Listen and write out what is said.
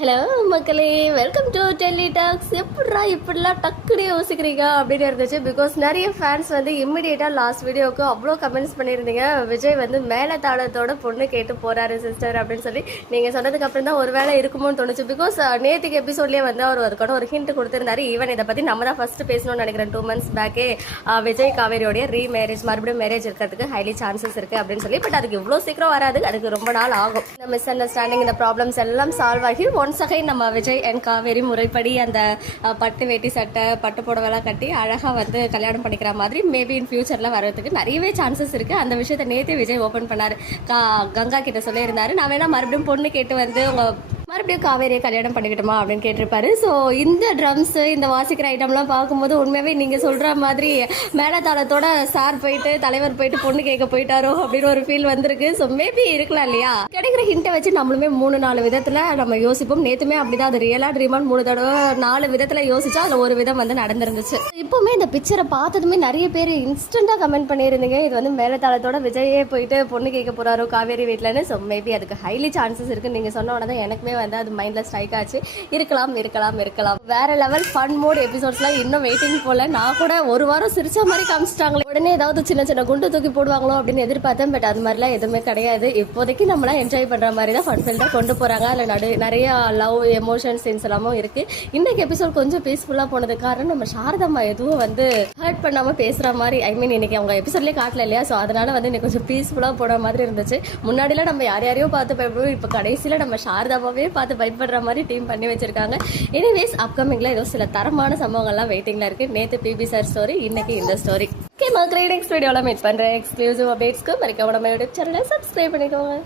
Hello மக்களே, welcome to Delhi tax. இப்படிலாம் டக்குனு யோசிக்கிறீங்க அப்படின்னு இருந்துச்சு. பிகாஸ் நிறைய ஃபேன்ஸ் வந்து இம்மிடியேட்டாக லாஸ்ட் வீடியோவுக்கு அவ்வளோ கமெண்ட்ஸ் பண்ணியிருந்தீங்க. விஜய் வந்து மேலதாளத்தோட பொண்ணு கேட்டு போறாரு சிஸ்டர் அப்படின்னு சொல்லி. நீங்கள் சொன்னதுக்கு அப்புறம் தான் ஒரு வேளை இருக்குமோன்னு தோணுச்சு. பிகாஸ் நேற்றுக்கு எபிசோட்லேயே வந்து அவர் அதுக்கான ஒரு ஹிண்ட் கொடுத்துருந்தாரு. ஈவன் இதை பற்றி நம்ம தான் ஃபர்ஸ்ட் பேசணும்னு நினைக்கிறேன். 2 months பேக்கே விஜய் காவேரியோடைய ரீமேரேஜ் மறுபடியும் மேரேஜ் இருக்கிறதுக்கு ஹைலி சான்சஸ் இருக்குது அப்படின்னு சொல்லி. பட் அதுக்கு இவ்வளோ சீக்கிரம் வராது, அதுக்கு ரொம்ப நாள் ஆகும். இந்த மிஸ் அண்டர்ஸ்டாண்டிங், இந்த ப்ராப்ளம்ஸ் எல்லாம் சால்வ் ஆகி ஒன்ஸ் அகைன் நம்ம விஜய் அண்ட் காவேரி முறைப்படி அந்த பட்டு வேட்டி சட்டை பட்டு புடவைலாம் கட்டி அழகாக வந்து கல்யாணம் பண்ணிக்கிற மாதிரி மேபி இன் ஃபியூச்சரில் வர்றதுக்கு நிறையவே சான்சஸ் இருக்குது. அந்த விஷயத்தை நேற்றே விஜய் ஓப்பன் பண்ணார். கங்கா கிட்ட சொல்லியிருந்தாரு, நான் வேணா மறுபடியும் பொண்ணு கேட்டு வந்து மறுபடியும் காவேரியை கல்யாணம் பண்ணிக்கிட்டோமா அப்படின்னு கேட்டிருப்பாரு. ஸோ இந்த ட்ரம்ஸ் இந்த வாசிக்கிற ஐட்டம்லாம் பார்க்கும்போது உண்மையாகவே நீங்கள் சொல்கிற மாதிரி மேலதாளத்தோட சார் போயிட்டு தலைவர் போயிட்டு பொண்ணு கேட்க போயிட்டாரோ அப்படின்னு ஒரு ஃபீல் வந்திருக்கு. ஸோ மேபி இருக்கலாம் இல்லையா? கிடைக்கிற ஹிண்ட்டை வச்சு நம்மளுமே 3-4 விதத்தில் நம்ம யோசிப்போம். நேற்றுமே அப்படிதான், அது ரியலாக ட்ரீமான் 3 தடவை 4 விதத்தில் யோசிச்சா அதில் ஒரு விதம் வந்து நடந்துருந்துச்சு. இப்போவுமே இந்த பிக்சரை பார்த்ததுமே நிறைய பேர் இன்ஸ்டண்ட்டாக கமெண்ட் பண்ணியிருந்தீங்க, இது வந்து மேலதாளத்தோட விஜயே போயிட்டு பொண்ணு கேட்க போகிறாரோ காவேரி வீட்டில்னு. ஸோ மேபி அதுக்கு ஹைலி சான்சஸ் இருக்குது. நீங்கள் சொன்ன உடனே தான் எனக்குமே வந்து அது மைண்ட்ல ஸ்ட்ரைக் ஆச்சு. இருக்கலாம். வேற லெவல் ஃபன் மோட் எபிசோட்ஸ்லாம் இன்னும் வெயிட்டிங் போல. நான் கூட ஒரு வாரம் சிரிச்ச மாதிரி காமிச்சிட்டாங்களே, உடனே ஏதாவது சின்ன குண்டு தூக்கி போடுவாங்களோ அப்படின்னு எதிர்பார்த்தேன். பட் அது மாதிரிலாம் எதுவுமே கிடையாது. இப்போதைக்கு நம்மளாம் என்ஜாய் பண்ற மாதிரி தான் ஃபன் ஃபில்டாக கொண்டு போறாங்க. அதில் நிறைய லவ் எமோஷன் சீன்ஸ் எல்லாமும் இருக்கு. இன்னைக்கு எபிசோட் கொஞ்சம் பீஸ்ஃபுல்லா போனது காரணம் நம்ம சாரதம்மா எதுவும் வந்து ஹர்ட் பண்ணாம பேசுற மாதிரி, ஐ மீன் இன்னைக்கு அவங்க எபிசோட்லேயே காட்டல இல்லையா? ஸோ அதனால வந்து இன்னைக்கு கொஞ்சம் பீஸ்ஃபுல்லா போன மாதிரி இருந்துச்சு. முன்னாடிலாம் நம்ம யாரையோ பார்த்து பயப்படுவோம், இப்போ கடைசியில் நம்ம சாரதாமாவே பார்த்து பயப்படுற மாதிரி டீம் பண்ணி வச்சிருக்காங்க. எனிவேஸ் அப்கமிங்ல ஏதோ சில தரமான சம்பவங்கள்லாம் வெயிட்டிங்ல இருக்கு. நேற்று பிபி சார் ஸ்டோரி, இன்னைக்கு இந்த ஸ்டோரி. ஓகே மக்களே, நெக்ஸ்ட் வீடியோல மீட் பண்றேன். எக்ஸ்க்ளூசிவ் அப்டேட்ஸ்க்கு மறக்காம நம்ம யூடியூப் சேனலை சப்ஸ்கிரைப் பண்ணிக்கோங்க.